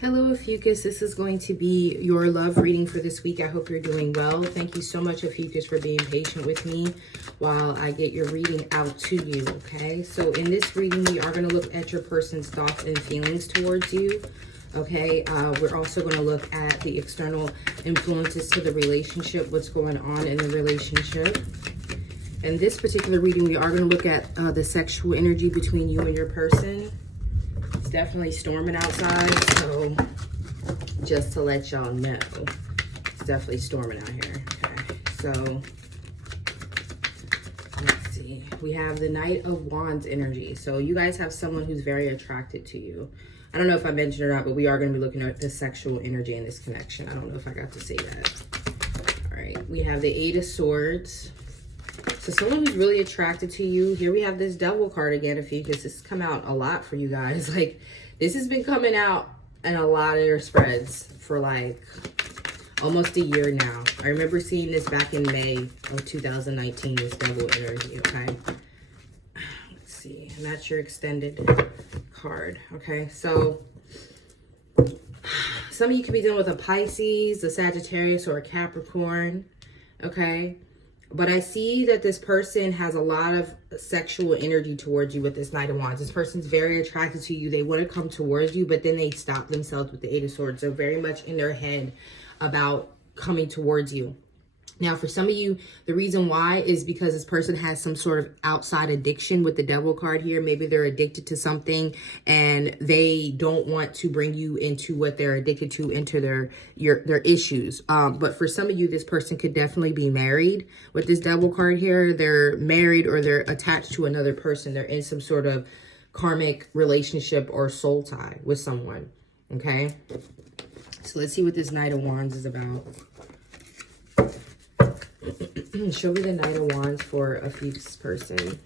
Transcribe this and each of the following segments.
Hello, Ophiuchus. This is going to be your love reading for this week. I hope you're doing well. Thank you so much, Ophiuchus, for being patient with me while I get your reading out to you, okay? So in this reading, we are going to look at your person's thoughts and feelings towards you, okay? We're also going to look at the external influences to the relationship, what's going on in the relationship. In this particular reading, we are going to look at the sexual energy between you and your person. It's definitely storming outside, so just to let y'all know, it's definitely storming out here. Okay, so let's see. We have the Knight of Wands energy. So you guys have someone who's very attracted to you. I don't know if I mentioned it or not, but we are going to be looking at the sexual energy in this connection. I don't know if I got to say that. All right, we have the Eight of Swords. So someone who's really attracted to you. Here we have this Devil card again, Ophiuchus. This has come out a lot for you guys. Like, this has been coming out in a lot of your spreads for like almost a year now. I remember seeing this back in May of 2019, this Devil energy, okay? Let's see. And that's your extended card, okay? So some of you could be dealing with a Pisces, a Sagittarius, or a Capricorn, okay? But I see that this person has a lot of sexual energy towards you with this Knight of Wands. This person's very attracted to you. They want to come towards you, but then they stop themselves with the Eight of Swords. They're very much in their head about coming towards you. Now, for some of you, the reason why is because this person has some sort of outside addiction with the Devil card here. Maybe they're addicted to something and they don't want to bring you into what they're addicted to, into their issues. But for some of you, this person could definitely be married with this Devil card here. They're married or they're attached to another person. They're in some sort of karmic relationship or soul tie with someone. Okay? So let's see what this Knight of Wands is about. Show me the Knight of Wands for a Ophiuchus person.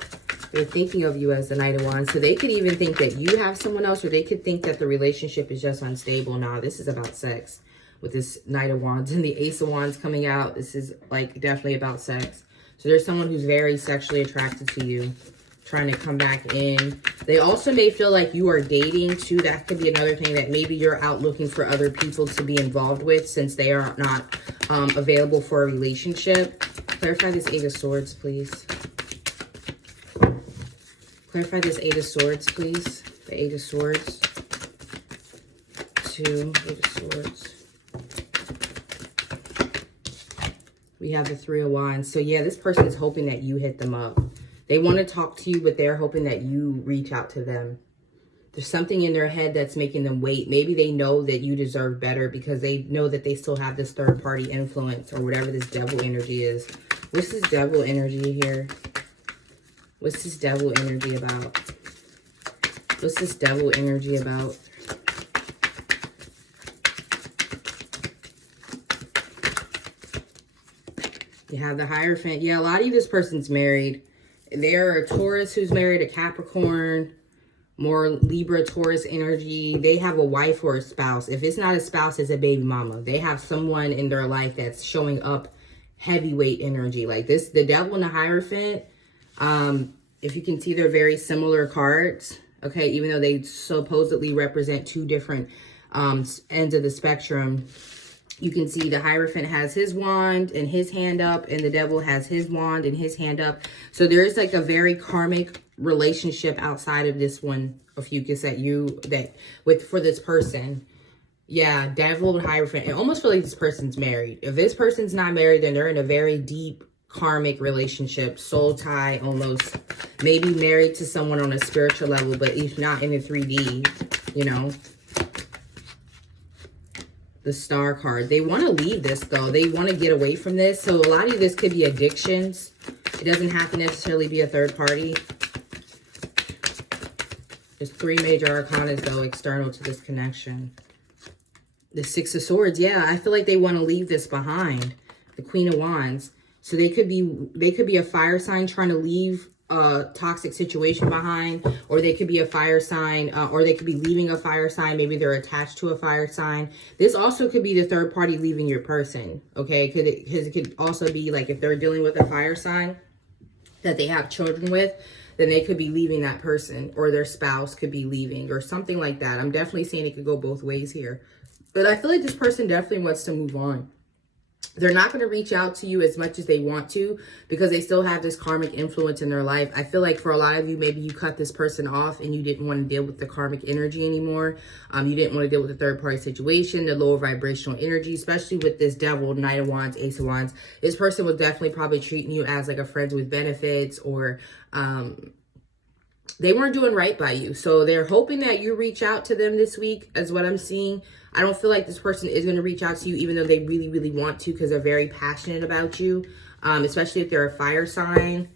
They're thinking of you as the Knight of Wands. So they could even think that you have someone else, or they could think that the relationship is just unstable. Nah, this is about sex with this Knight of Wands and the Ace of Wands coming out. This is like definitely about sex. So there's someone who's very sexually attracted to you, trying to come back in. They also may feel like you are dating too. That could be another thing, that maybe you're out looking for other people to be involved with since they are not available for a relationship. Clarify this Eight of Swords, please. Clarify this Eight of Swords, please. The Eight of Swords. Eight of Swords. We have the Three of Wands. So yeah, this person is hoping that you hit them up. They want to talk to you, but they're hoping that you reach out to them. There's something in their head that's making them wait. Maybe they know that you deserve better because they know that they still have this third-party influence or whatever this Devil energy is. What's this Devil energy here? What's this Devil energy about? What's this Devil energy about? You have the Hierophant. Yeah, a lot of you, this person's married. They're a Taurus who's married, a Capricorn, more Libra, Taurus energy. They have a wife or a spouse. If it's not a spouse, it's a baby mama. They have someone in their life that's showing up heavyweight energy. Like this, the Devil and the Hierophant, if you can see, they're very similar cards. Okay, even though they supposedly represent two different ends of the spectrum. You can see the Hierophant has his wand and his hand up, and the Devil has his wand and his hand up. So there is like a very karmic relationship outside of this one, Ophiuchus, for this person. Yeah, Devil and Hierophant. I almost feel like this person's married. If this person's not married, then they're in a very deep karmic relationship, soul tie almost. Maybe married to someone on a spiritual level, but if not in a 3D, you know. The Star card. They want to leave this, though. They want to get away from this. So a lot of this could be addictions. It doesn't have to necessarily be a third party. There's three major arcanas, though, external to this connection. The Six of Swords. Yeah, I feel like they want to leave this behind. The Queen of Wands. So they could be a fire sign trying to leave a toxic situation behind, or they could be a fire sign, or they could be leaving a fire sign. Maybe they're attached to a fire sign. This also could be the third party leaving your person, okay? Because it could also be like if they're dealing with a fire sign that they have children with, then they could be leaving that person, or their spouse could be leaving or something like that. I'm definitely saying it could go both ways here. But I feel like this person definitely wants to move on. They're not going to reach out to you as much as they want to because they still have this karmic influence in their life. I feel like for a lot of you, maybe you cut this person off and you didn't want to deal with the karmic energy anymore. You didn't want to deal with the third party situation, the lower vibrational energy, especially with this devil, Knight of Wands, Ace of Wands. This person was definitely probably treating you as like a friends with benefits, or they weren't doing right by you. So they're hoping that you reach out to them this week, is what I'm seeing. I don't feel like this person is going to reach out to you, even though they really, really want to, because they're very passionate about you, especially if they're a fire sign,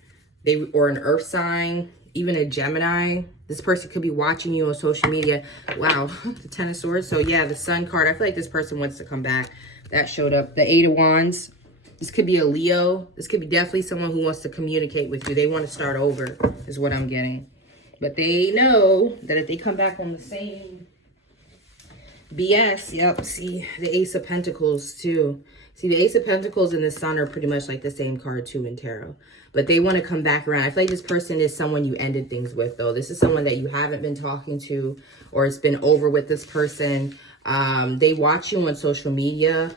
or an earth sign, even a Gemini. This person could be watching you on social media. Wow, the Ten of Swords. So yeah, the Sun card. I feel like this person wants to come back. That showed up. The Eight of Wands. This could be a Leo. This could be definitely someone who wants to communicate with you. They want to start over, is what I'm getting. But they know that if they come back on the same BS, yep, see, the Ace of Pentacles too. See, the Ace of Pentacles and the Sun are pretty much like the same card too in tarot. But they want to come back around. I feel like this person is someone you ended things with, though. This is someone that you haven't been talking to, or it's been over with this person. They watch you on social media,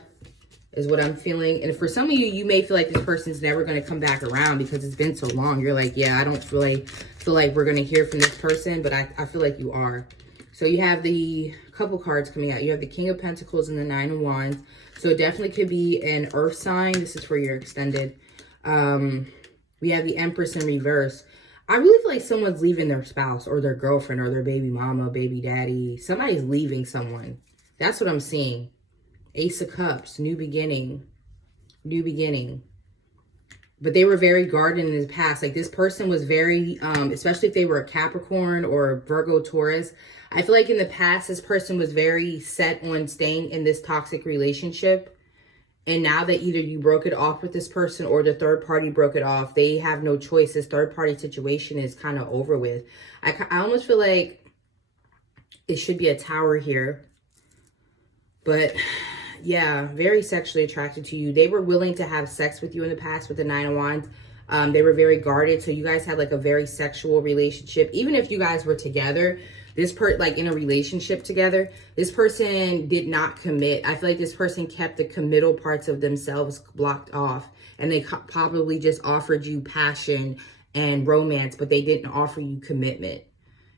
is what I'm feeling. And for some of you, you may feel like this person's never going to come back around because it's been so long. You're like, yeah, I don't really feel like we're going to hear from this person, but I feel like you are. So you have the couple cards coming out. You have the King of Pentacles and the Nine of Wands. So it definitely could be an earth sign. This is for your extended. We have the Empress in reverse. I really feel like someone's leaving their spouse or their girlfriend or their baby mama, baby daddy. Somebody's leaving someone. That's what I'm seeing. Ace of Cups, new beginning. New beginning. But they were very guarded in the past. Like this person was very, especially if they were a Capricorn or Virgo, Taurus. I feel like in the past, this person was very set on staying in this toxic relationship. And now that either you broke it off with this person or the third party broke it off, they have no choice. This third party situation is kind of over with. I almost feel like it should be a Tower here. But yeah, very sexually attracted to you. They were willing to have sex with you in the past with the Nine of Wands. They were very guarded. So you guys had like a very sexual relationship. Even if you guys were together, like in a relationship together, this person did not commit. I feel like this person kept the committal parts of themselves blocked off. And they probably just offered you passion and romance, but they didn't offer you commitment.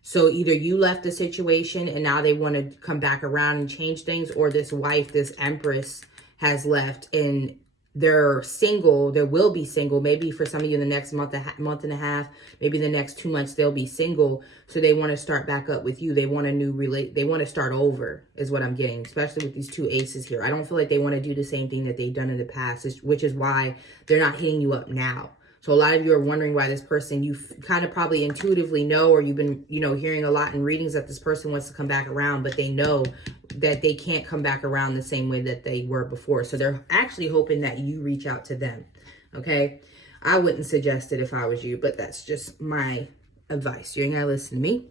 So either you left the situation and now they want to come back around and change things, or this wife, this Empress, has left and they're single. They will be single. Maybe for some of you in the next month and a half, maybe the next 2 months, they'll be single. So they want to start back up with you. They want they want to start over, is what I'm getting, especially with these two aces here. I don't feel like they want to do the same thing that they've done in the past, which is why they're not hitting you up now. So a lot of you are wondering why this person, you kind of probably intuitively know, or you've been, hearing a lot in readings that this person wants to come back around, but they know that they can't come back around the same way that they were before. So they're actually hoping that you reach out to them. Okay. I wouldn't suggest it if I was you, but that's just my advice. You ain't gotta listen to me.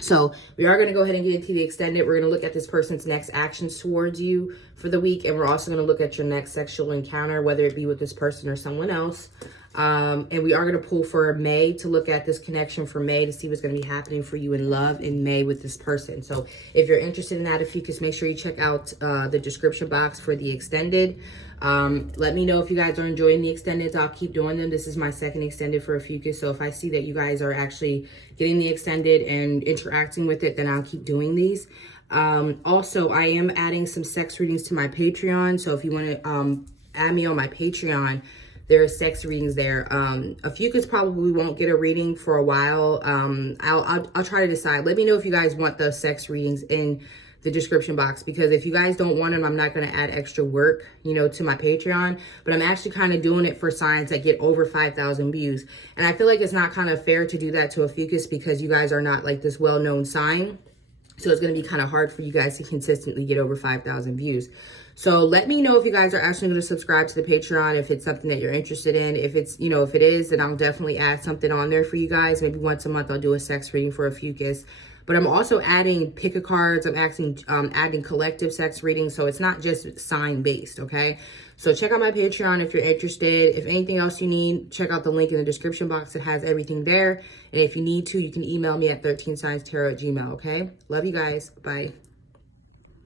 So we are going to go ahead and get into the extended. We're going to look at this person's next actions towards you for the week. And we're also going to look at your next sexual encounter, whether it be with this person or someone else. And we are going to pull for May to look at this connection for May to see what's going to be happening for you in love in May with this person. So if you're interested in that, Ophiuchus, make sure you check out the description box for the extended. Let me know if you guys are enjoying the extendeds. I'll keep doing them. This is my second extended for Ophiuchus. So if I see that you guys are actually getting the extended and interacting with it, then I'll keep doing these. Also, I am adding some sex readings to my Patreon. So if you want to add me on my Patreon, there are sex readings there. Ophiuchus probably won't get a reading for a while. I'll try to decide. Let me know if you guys want the sex readings in the description box, because if you guys don't want them, I'm not going to add extra work, to my Patreon, but I'm actually kind of doing it for signs that get over 5,000 views. And I feel like it's not kind of fair to do that to Ophiuchus because you guys are not like this well-known sign. So it's going to be kind of hard for you guys to consistently get over 5,000 views. So let me know if you guys are actually going to subscribe to the Patreon, if it's something that you're interested in. If it's, if it is, then I'll definitely add something on there for you guys. Maybe once a month I'll do a sex reading for Ophiuchus. But I'm also adding pick a cards. I'm adding collective sex readings. So it's not just sign based, okay? So check out my Patreon if you're interested. If anything else you need, check out the link in the description box. It has everything there. And if you need to, you can email me at 13signstarot@gmail.com, okay? Love you guys. Bye.